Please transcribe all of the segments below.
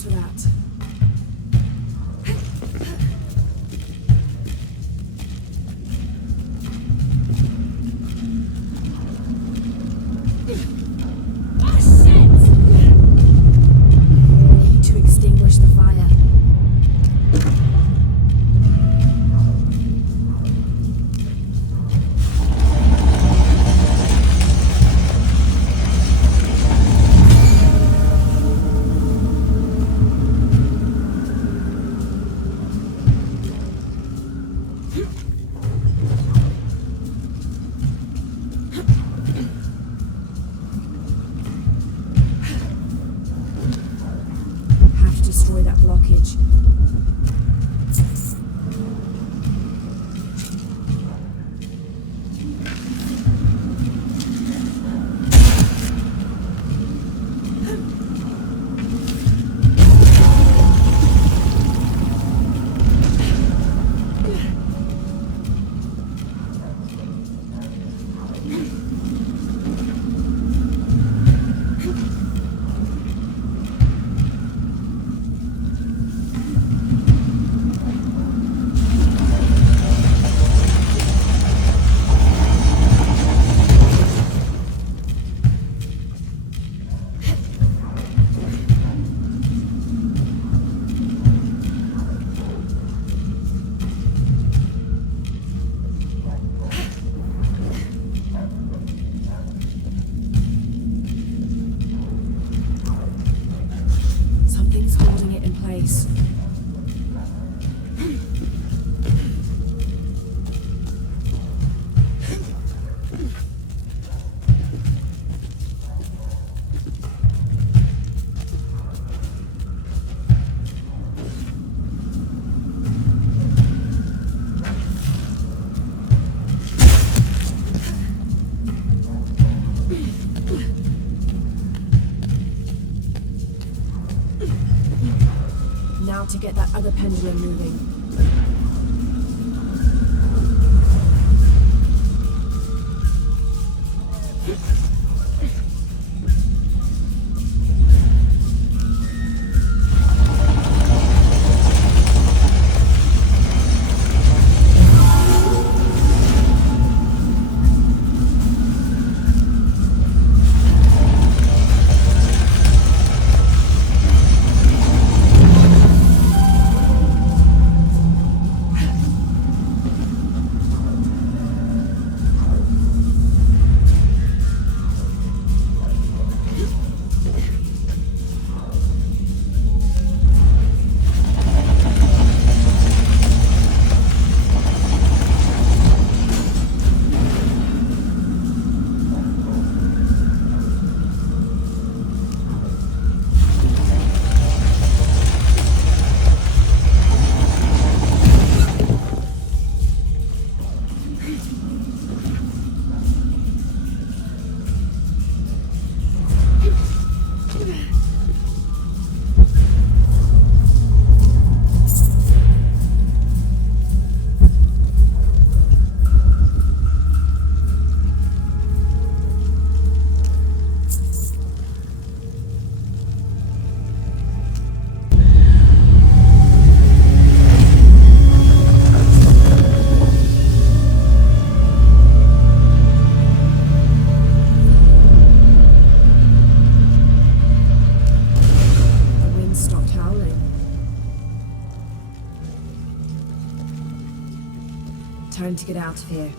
Thanks for that. Need to extinguish the fire. Have to destroy that blockage. Something's holding it in place. Now to get that other pendulum moving. Time to get out of here.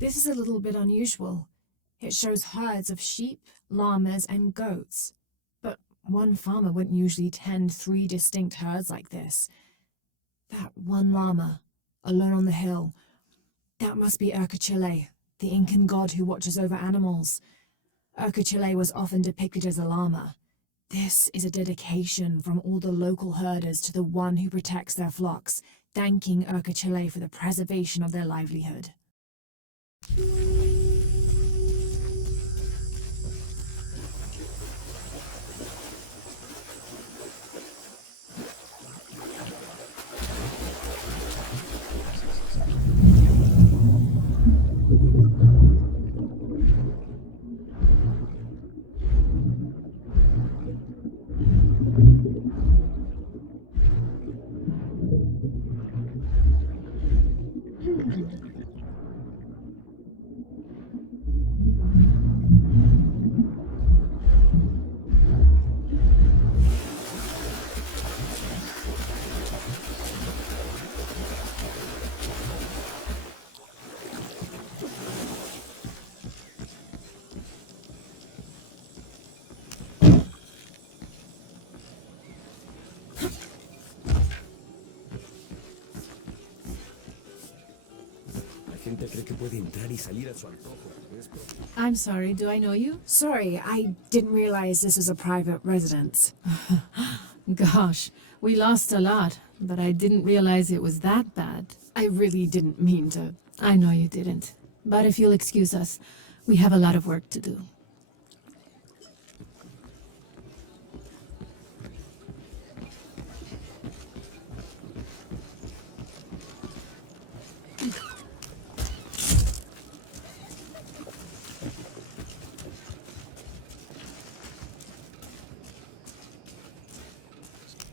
This is a little bit unusual. It shows herds of sheep, llamas, and goats. But one farmer wouldn't usually tend 3 distinct herds like this. That one llama, alone on the hill, that must be Ercachile, the Incan god who watches over animals. Ercachile was often depicted as a llama. This is a dedication from all the local herders to the one who protects their flocks, thanking Ercachile for the preservation of their livelihood. I'm sorry, do I know you? Sorry, I didn't realize this was a private residence. Gosh, we lost a lot, but I didn't realize it was that bad. I really didn't mean to. I know you didn't. But if you'll excuse us, we have a lot of work to do.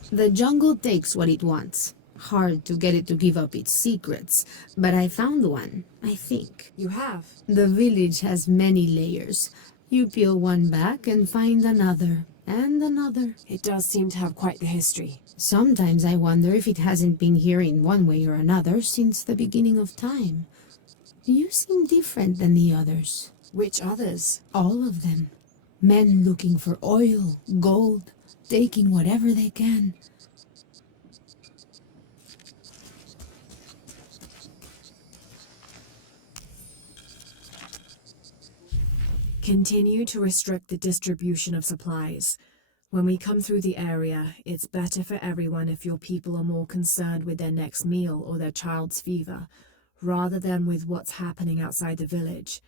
The jungle takes what it wants. Hard to get it to give up its secrets, but I found one, I think. You have? The village has many layers. You peel one back and find another, and another. It does seem to have quite the history. Sometimes I wonder if it hasn't been here in one way or another since the beginning of time. You seem different than the others. Which others? All of them. Men looking for oil, gold, taking whatever they can. Continue to restrict the distribution of supplies. When we come through the area, it's better for everyone if your people are more concerned with their next meal or their child's fever, rather than with what's happening outside the village.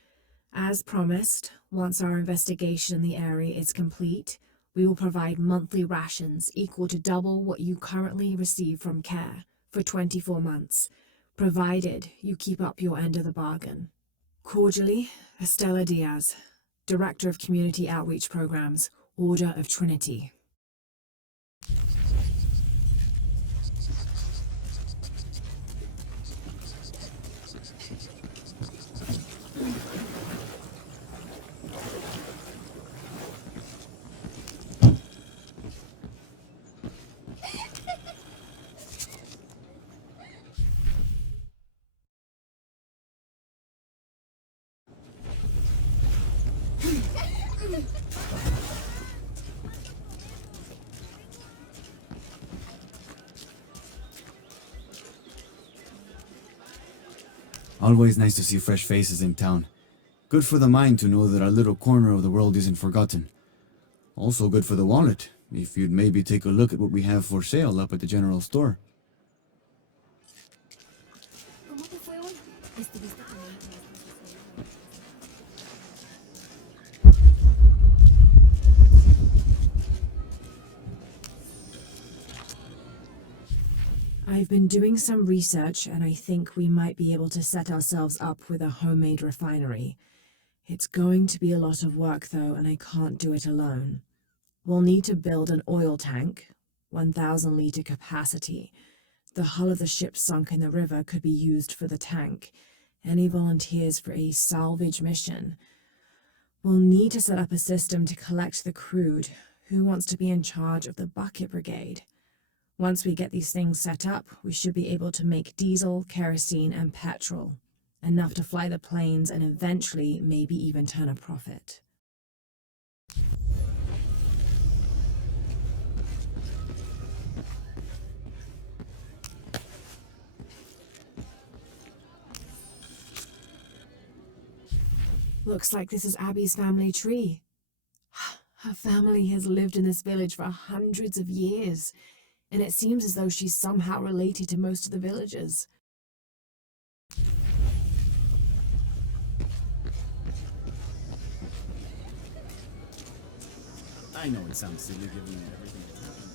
As promised, once our investigation in the area is complete, we will provide monthly rations equal to double what you currently receive from care for 24 months, provided you keep up your end of the bargain. Cordially, Estella Diaz, Director of Community Outreach Programs, Order of Trinity. Always nice to see fresh faces in town. Good for the mind to know that our little corner of the world isn't forgotten. Also good for the wallet, if you'd maybe take a look at what we have for sale up at the general store. I've been doing some research and I think we might be able to set ourselves up with a homemade refinery. It's going to be a lot of work though, and I can't do it alone. We'll need to build an oil tank, 1,000-liter capacity. The hull of the ship sunk in the river could be used for the tank. Any volunteers for a salvage mission? We'll need to set up a system to collect the crude. Who wants to be in charge of the bucket brigade? Once we get these things set up, we should be able to make diesel, kerosene, and petrol. enough to fly the planes and eventually maybe even turn a profit. Looks like this is Abby's family tree. Her family has lived in this village for hundreds of years, and it seems as though she's somehow related to most of the villagers. I know it sounds silly given everything that's happened.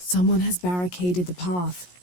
Someone has barricaded the path.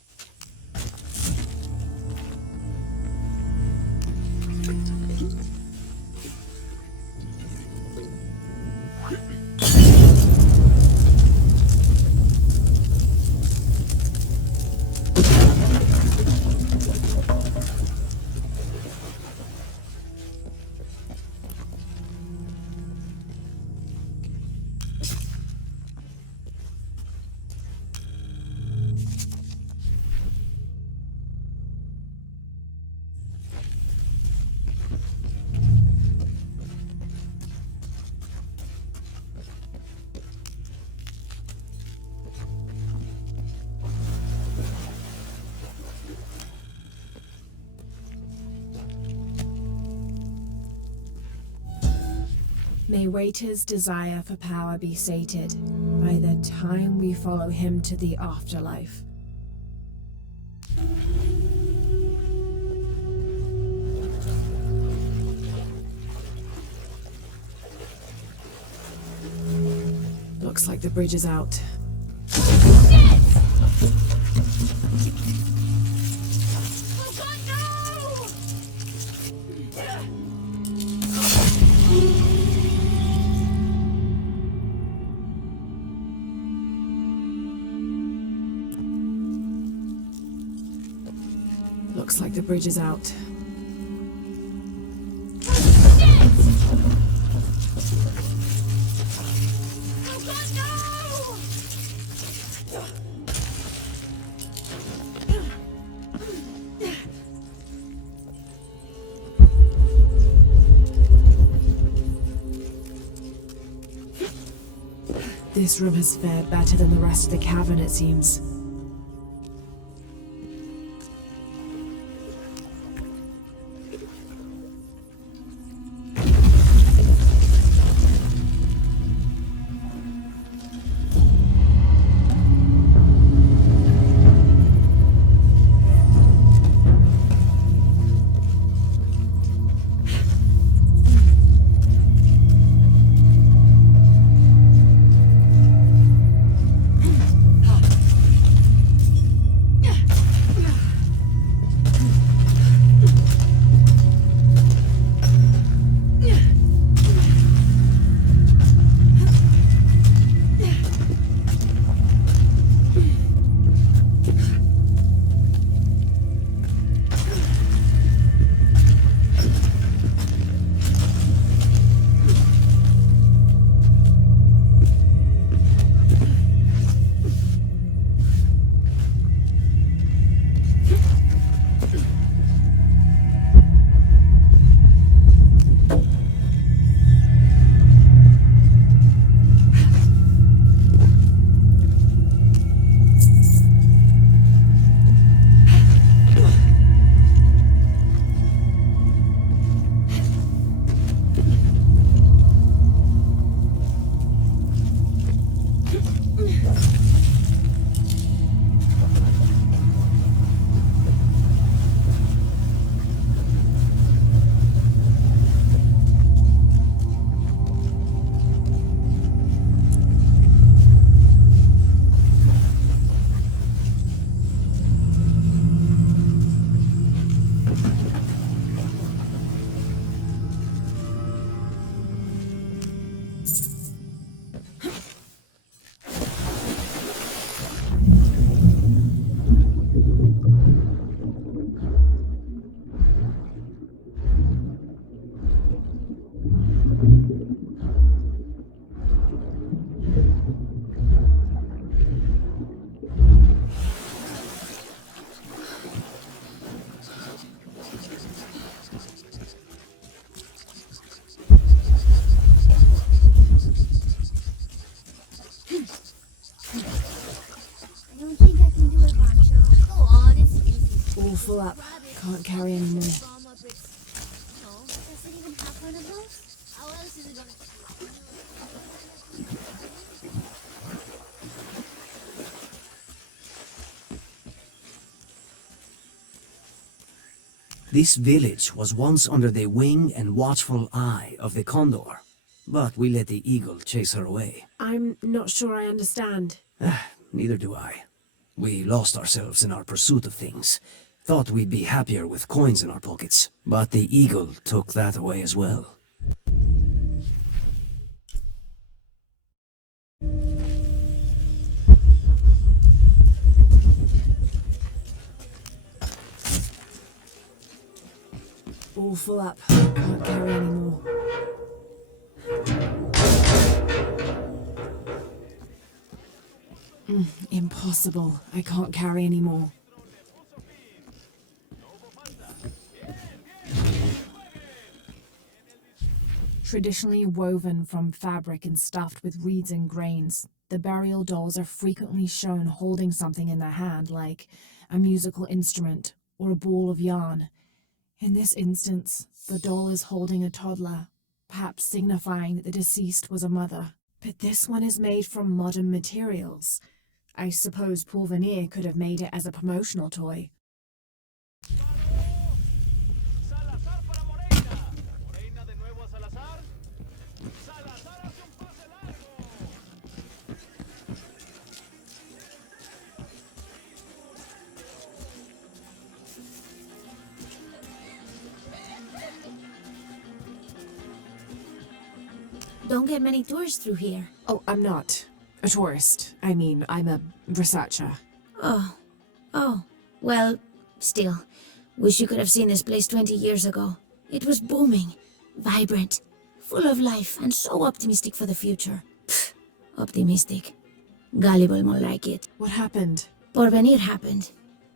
May Waiter's desire for power be sated by the time we follow him to the afterlife. Looks like the bridge is out. Looks like the bridge is out. This room has fared better than the rest of the cavern, it seems. full up. Can't carry any more. This village was once under the wing and watchful eye of the condor, but we let the eagle chase her away. I'm not sure I understand. Neither do I. We lost ourselves in our pursuit of things. Thought we'd be happier with coins in our pockets, but the eagle took that away as well. All full up. Can't carry any more. Impossible. I can't carry any more. Traditionally woven from fabric and stuffed with reeds and grains, the burial dolls are frequently shown holding something in their hand, like a musical instrument or a ball of yarn. In this instance, the doll is holding a toddler, perhaps signifying that the deceased was a mother. But this one is made from modern materials. I suppose Paul Veneer could have made it as a promotional toy. Don't get many tourists through here. Oh, I'm not a tourist. I mean, I'm a researcher. Oh. Well, still. Wish you could have seen this place 20 years ago. It was booming, vibrant, full of life, and so optimistic for the future. Pfft, optimistic. Gullible more like it. What happened? Porvenir happened.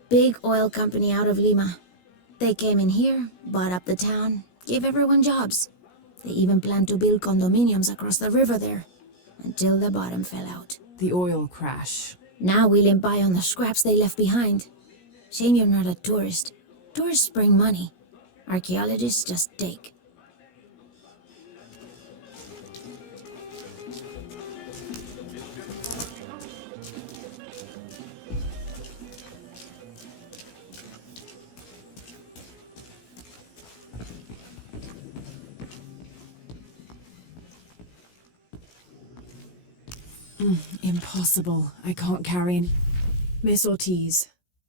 Big oil company out of Lima. They came in here, bought up the town, gave everyone jobs. They even planned to build condominiums across the river there, until the bottom fell out. The oil crash. Now we limp by on the scraps they left behind. Shame you're not a tourist. Tourists bring money. Archaeologists just take. Impossible. I can't carry any. Miss Ortiz,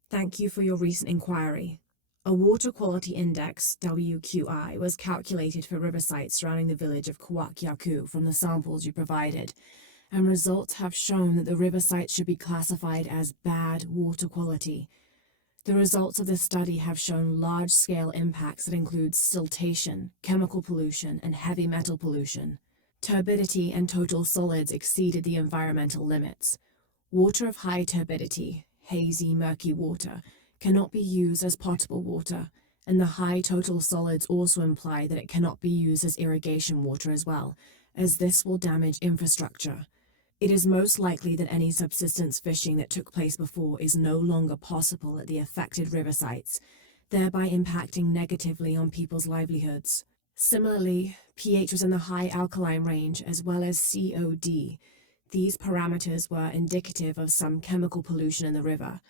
thank you for your recent inquiry. A water quality index, WQI, was calculated for river sites surrounding the village of Kuwak from the samples you provided, and results have shown that the river sites should be classified as bad water quality. The results of this study have shown large-scale impacts that include siltation, chemical pollution, and heavy metal pollution. Turbidity and total solids exceeded the environmental limits. Water of high turbidity, hazy, murky water, cannot be used as potable water, and the high total solids also imply that it cannot be used as irrigation water as well, as this will damage infrastructure. It is most likely that any subsistence fishing that took place before is no longer possible at the affected river sites, thereby impacting negatively on people's livelihoods. Similarly, pH was in the high alkaline range as well as COD. These parameters were indicative of some chemical pollution in the river.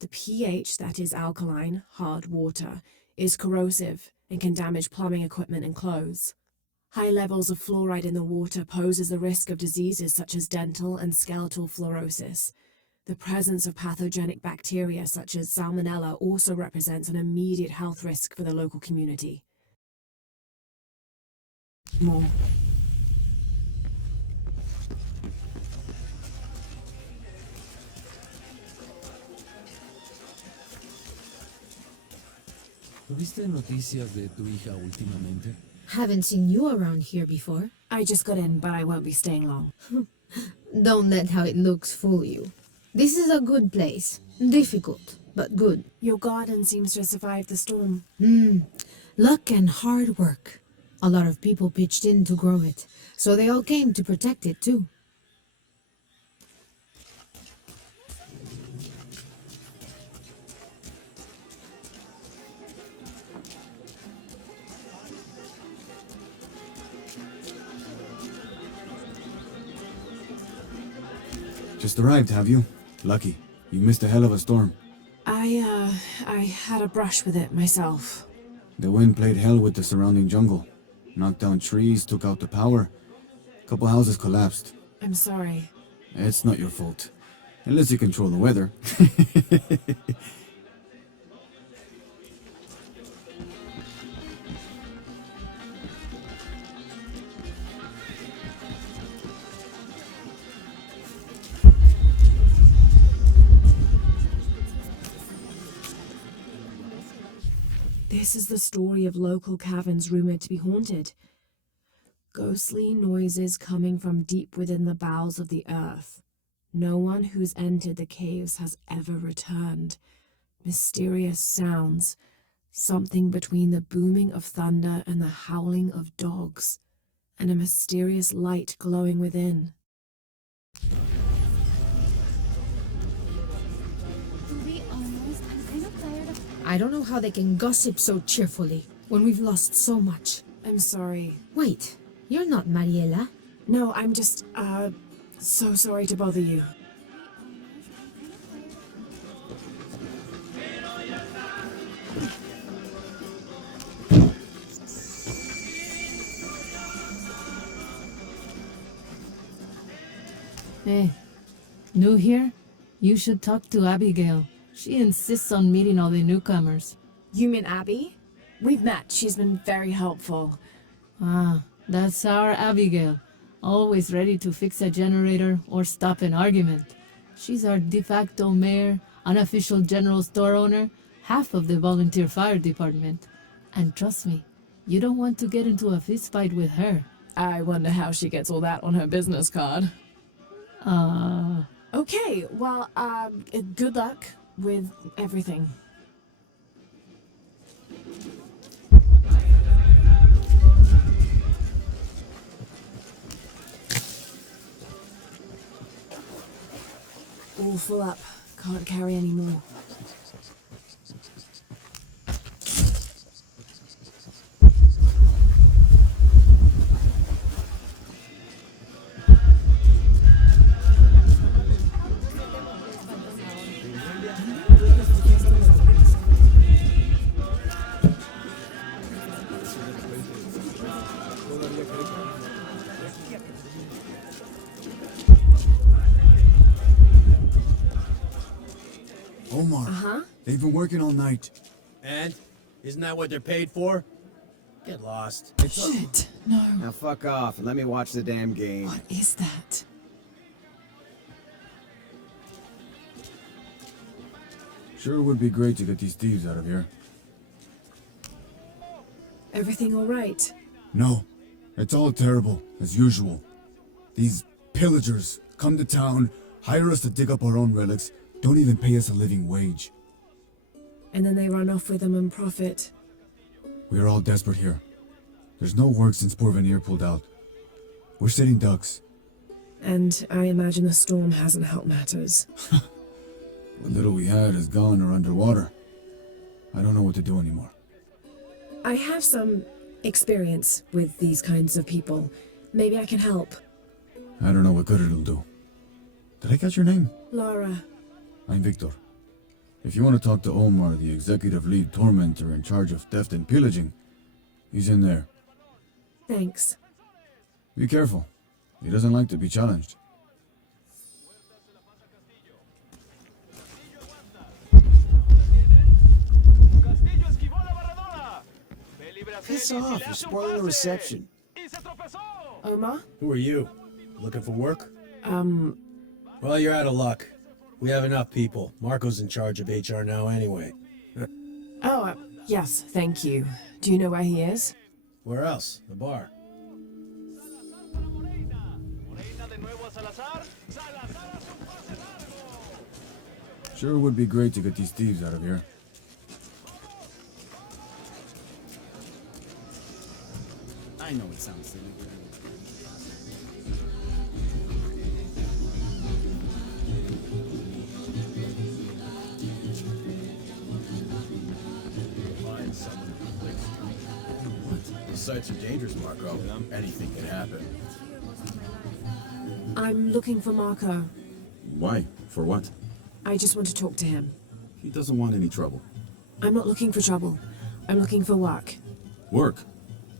The pH, that is alkaline, hard water, is corrosive and can damage plumbing equipment and clothes. High levels of fluoride in the water poses the risk of diseases such as dental and skeletal fluorosis. The presence of pathogenic bacteria such as Salmonella also represents an immediate health risk for the local community. More. ¿Tuviste noticias de tu hija últimamente? Haven't seen you around here before. I just got in, but I won't be staying long. Don't let how it looks fool you. This is a good place. Difficult, but good. Your garden seems to have survived the storm. Luck and hard work. A lot of people pitched in to grow it, so they all came to protect it too. Just arrived, have you? Lucky. You missed a hell of a storm. I had a brush with it myself. The wind played hell with the surrounding jungle. Knocked down trees, took out the power. Couple houses collapsed. I'm sorry. It's not your fault. Unless you control the weather. This is the story of local caverns rumored to be haunted. Ghostly noises coming from deep within the bowels of the earth. No one who's entered the caves has ever returned. Mysterious sounds, something between the booming of thunder and the howling of dogs, and a mysterious light glowing within. I don't know how they can gossip so cheerfully when we've lost so much. I'm sorry. Wait, you're not Mariela. No, I'm just, so sorry to bother you. Hey, new here? You should talk to Abigail. She insists on meeting all the newcomers. You mean Abby? We've met. She's been very helpful. Ah, that's our Abigail. Always ready to fix a generator or stop an argument. She's our de facto mayor, unofficial general store owner, half of the volunteer fire department. And trust me, you don't want to get into a fist fight with her. I wonder how she gets all that on her business card. Okay, well, good luck with everything. All full up. Can't carry any more. Omar, they've been working all night. And? Isn't that what they're paid for? Get lost. Shit, no. Now fuck off and let me watch the damn game. What is that? Sure would be great to get these thieves out of here. Everything all right? No, it's all terrible, as usual. These pillagers come to town, hire us to dig up our own relics, don't even pay us a living wage. And then they run off with them and profit. We are all desperate here. There's no work since Porvenir pulled out. We're sitting ducks. And I imagine the storm hasn't helped matters. What little we had is gone or underwater. I don't know what to do anymore. I have some experience with these kinds of people. Maybe I can help. I don't know what good it'll do. Did I catch your name? Lara. I'm Victor. If you want to talk to Omar, the executive lead tormentor in charge of theft and pillaging, he's in there. Thanks. Be careful. He doesn't like to be challenged. Piss off, you're spoiling the reception. Omar? Who are you? Looking for work? Well, you're out of luck. We have enough people. Marco's in charge of HR now anyway. Oh, yes, thank you. Do you know where he is? Where else? The bar. Sure would be great to get these thieves out of here. I know it sounds silly, but Find someone who clicks. What? The sites are dangerous, Marco. Anything could happen. I'm looking for Marco. Why? For what? I just want to talk to him. He doesn't want any trouble. I'm not looking for trouble. I'm looking for work. Work?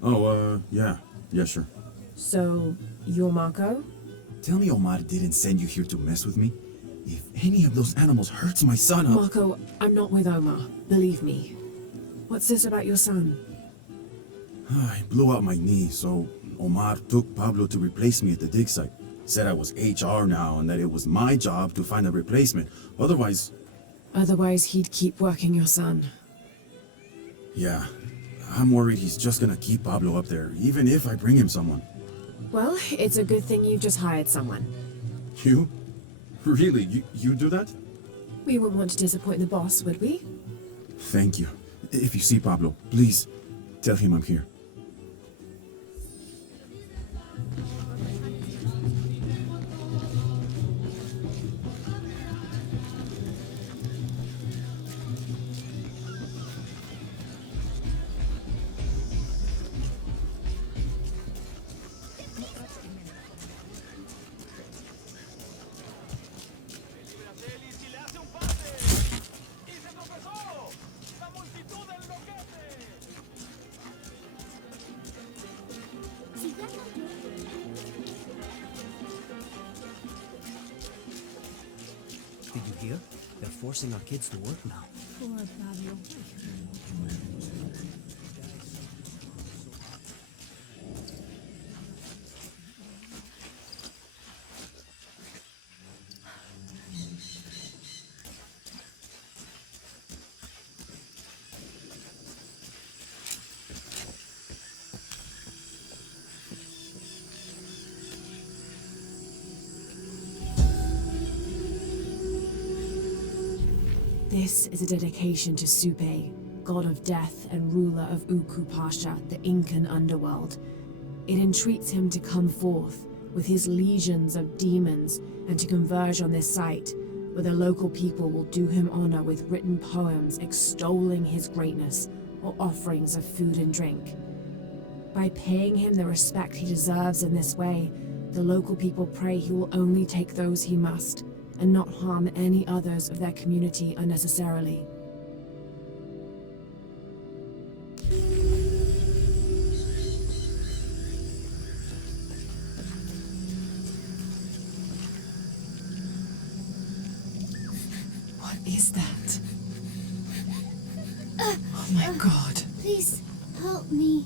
Oh, yeah. Yeah, sure. So, you're Marco? Tell me Omar didn't send you here to mess with me? If any of those animals hurts my son, I'll... Marco, I'm not with Omar. Believe me. What's this about your son? I blew out my knee, so Omar took Pablo to replace me at the dig site. Said I was HR now and that it was my job to find a replacement. Otherwise... Otherwise, he'd keep working your son. Yeah. I'm worried he's just gonna keep Pablo up there, even if I bring him someone. Well, it's a good thing you've just hired someone. You? Really? You do that? We wouldn't want to disappoint the boss, would we? Thank you. If you see Pablo, please tell him I'm here. Did you hear? They're forcing our kids to work now. Poor Pablo. This is a dedication to Supe, god of death and ruler of Uku Pasha, the Incan underworld. It entreats him to come forth with his legions of demons and to converge on this site, where the local people will do him honor with written poems extolling his greatness or offerings of food and drink. By paying him the respect he deserves in this way, the local people pray he will only take those he must, and not harm any others of their community unnecessarily. What is that? Oh my god. Please, help me.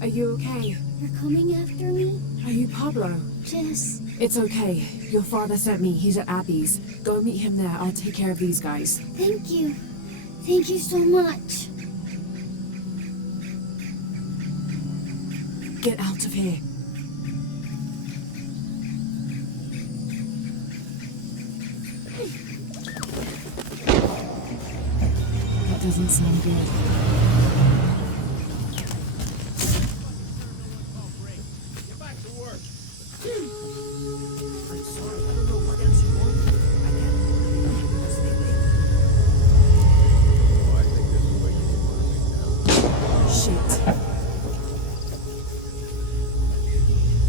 Are you okay? You're coming after me? Are you Pablo? Yes. It's okay. Your father sent me. He's at Abby's. Go meet him there. I'll take care of these guys. Thank you. Thank you so much. Get out of here. That doesn't sound good.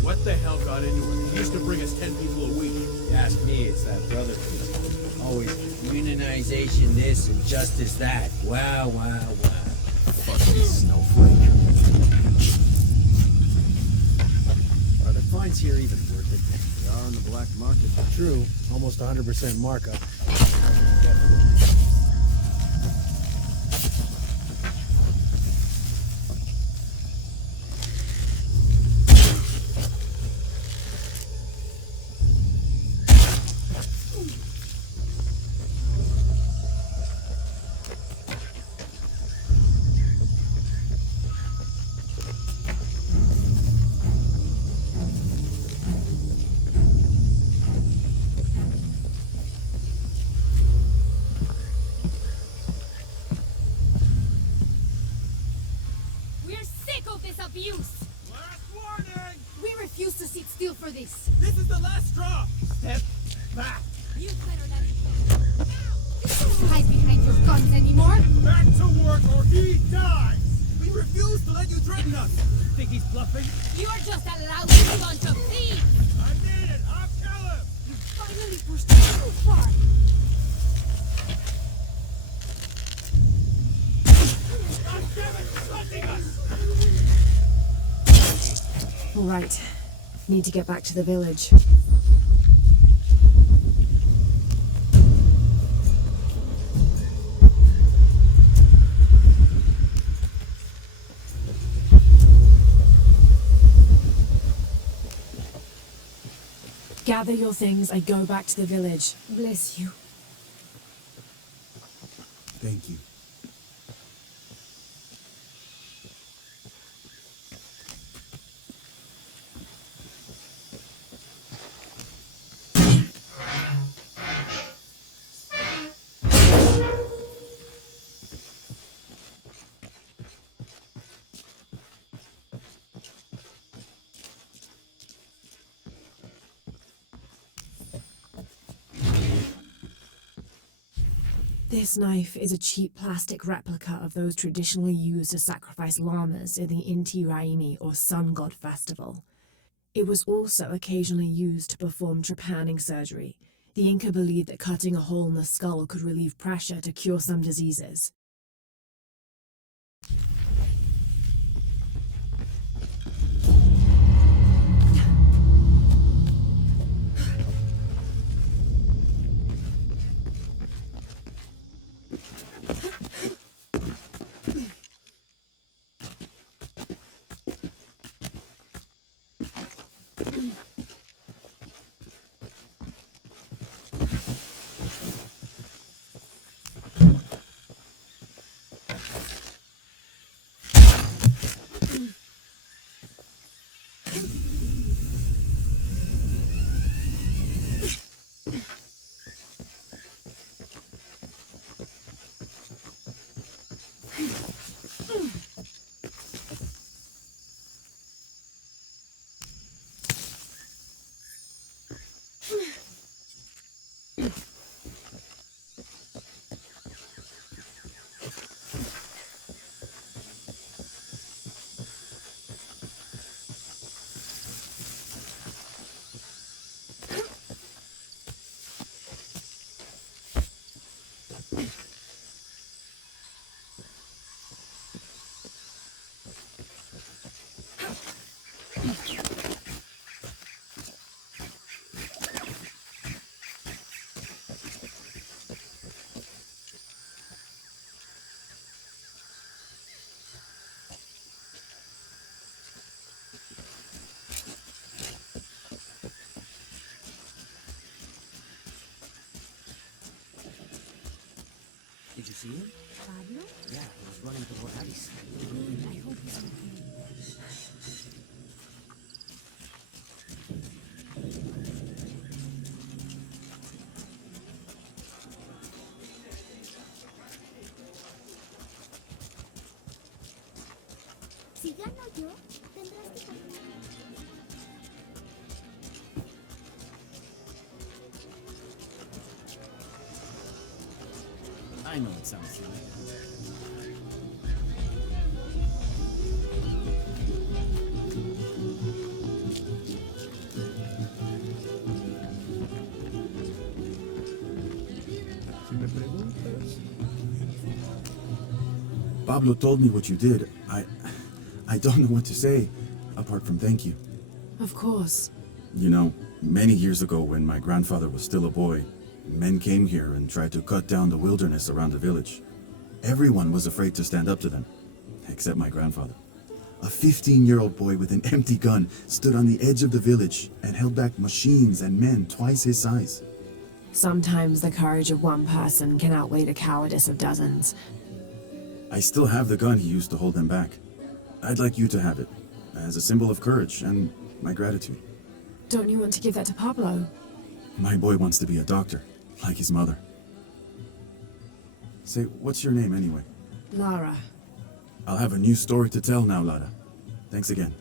What the hell got into it? He used to bring us 10 people a week. You ask me, it's that brother piece. Always unionization this and justice that. Wow, wow, wow. Fucking snowflake. Are the fines here even worth it? They are on the black market. True. Almost 100% markup. Abuse! Last warning! We refuse to sit still for this. This is the last straw! Step back! You better let it go. Don't hide behind your guns anymore! Back to work or he dies! We refuse to let you threaten us! Think he's bluffing? You're just a lousy bunch of thieves! I mean it! I'll kill him! You finally pushed far. All right. Need to get back to the village. Gather your things and go back to the village. Bless you. Thank you. This knife is a cheap plastic replica of those traditionally used to sacrifice llamas in the Inti Raymi or Sun God Festival. It was also occasionally used to perform trepanning surgery. The Inca believed that cutting a hole in the skull could relieve pressure to cure some diseases. Did you see him? Pablo? Yeah, he was running toward Alice. I hope he's okay. Si gano yo, tendrás que caminar. I know it sounds silly. Pablo told me what you did. I don't know what to say, apart from thank you. Of course. You know, many years ago when my grandfather was still a boy, men came here and tried to cut down the wilderness around the village. Everyone was afraid to stand up to them, except my grandfather. A 15-year-old boy with an empty gun stood on the edge of the village and held back machines and men twice his size. Sometimes the courage of one person can outweigh the cowardice of dozens. I still have the gun he used to hold them back. I'd like you to have it, as a symbol of courage and my gratitude. Don't you want to give that to Pablo? My boy wants to be a doctor, like his mother. Say, what's your name anyway? Lara. I'll have a new story to tell now, Lara. Thanks again.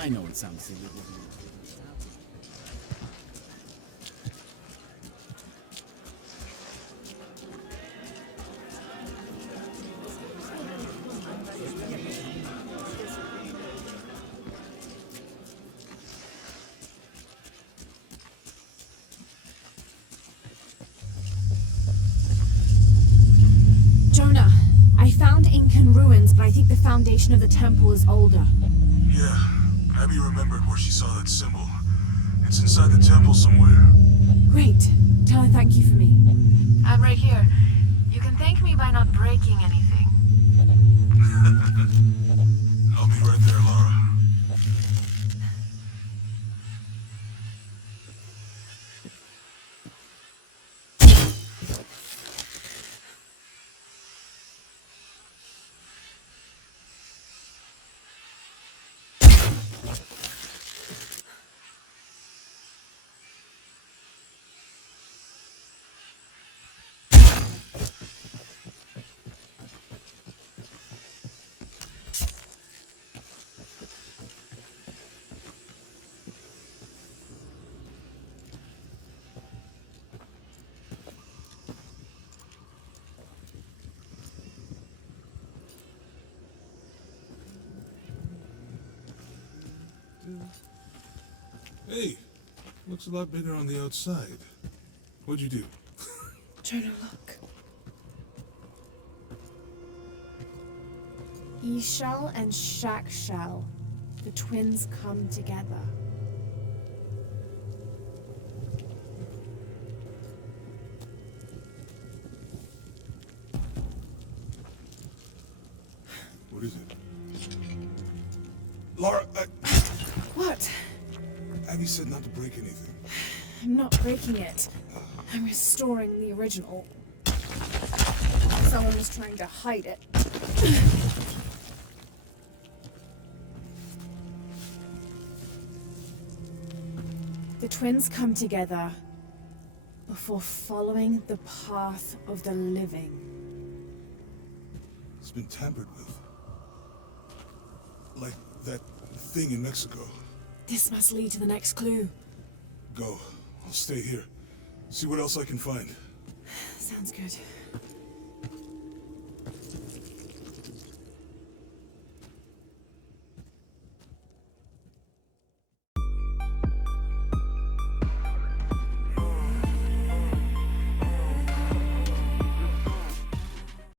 I know it sounds silly. Jonah, I found Incan ruins, but I think the foundation of the temple is older. Yeah, Abby remembered where she saw that symbol. It's inside the temple somewhere. Great. Tell her thank you for me. I'm right here. You can thank me by not breaking anything. I'll be right there, Lara. Hey, looks a lot bigger on the outside. What'd you do? Jonah, look. E-shell and Shack shell. The twins come together. What is it? Lara, What? Abby said not to break anything. I'm not breaking it. I'm restoring the original. Someone was trying to hide it. The twins come together before following the path of the living. It's been tampered with. Like that thing in Mexico. This must lead to the next clue. Go. I'll stay here. See what else I can find. Sounds good.